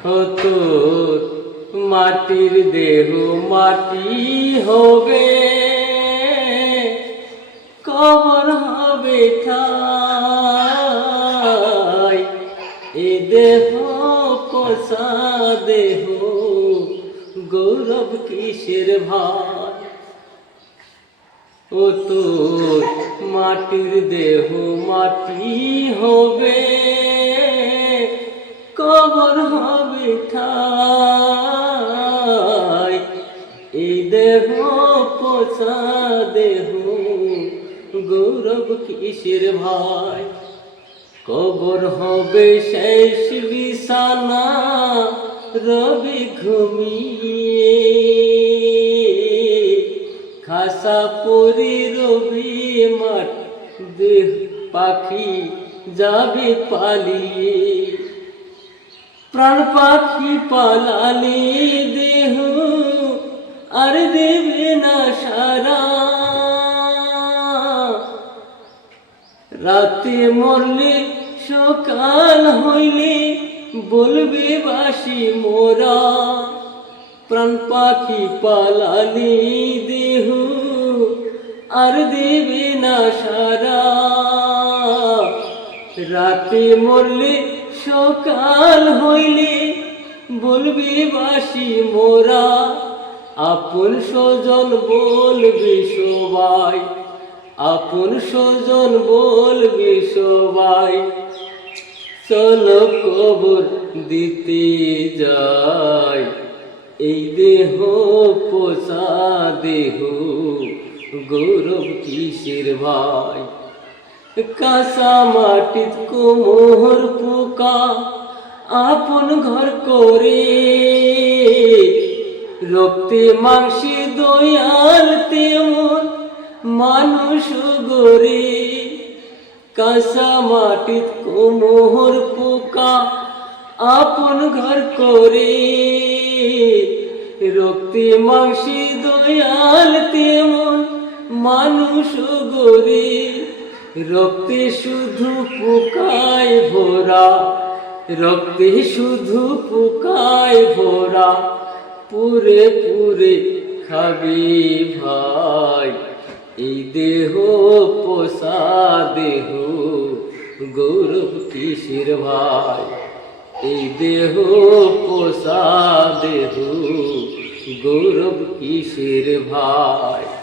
হতো মাটির দেহ মাটি হবে কবর হবে ঠাই এ দেহ পচা দেহ গৌরব কিসের ভাই ও তোর মাটির দেহ মাটি হবে কবর হবে ঠাই এই দেহ পচা দেহ, গৌরব কিসের ভাই? কবর হবে শেষ বিছানা, রবি ঘুমিয়ে। খাসা পরি রবি মাঠ, দেহ পাখি যাবে পালিয়ে। প্রাণ পাখি পালালে দেহ আর দেবে না সারা। রাতে মরলে, সকাল হইলে বলবে বাসি মোরা। প্রাণ পাখি পালালি দেহ আর দেবে না সারা। রাতে মরলে সকাল হইলে বলবি বাসি মোরা, আপন সজন বলবে সবাই, আপন সজন বলবে সবাই, চলো কবর দিতে যাই। এই দেহ পোষা দেহ, গৌরব কিসের ভাই? কাঁসা মাটিত কোমর পোকা আপন ঘর করে। রক্তে, মাংসে দয়াল তেমন মানুষ গরে কাঁসা মাটিত কোমর পোকা আপন ঘর করে। রক্তে, মাংসে দয়াল তেমন মানুষ গরে রক্তে শুধু পোকায় ভোরা, রক্তে শুধু পোকায় ভোরা, পুরে পুরে খাবি ভাই। এই দেহ পোষা দেহ, গৌরব কিসের ভাই? এই দেহ পোষা দেহ, গৌরব কিসের ভাই?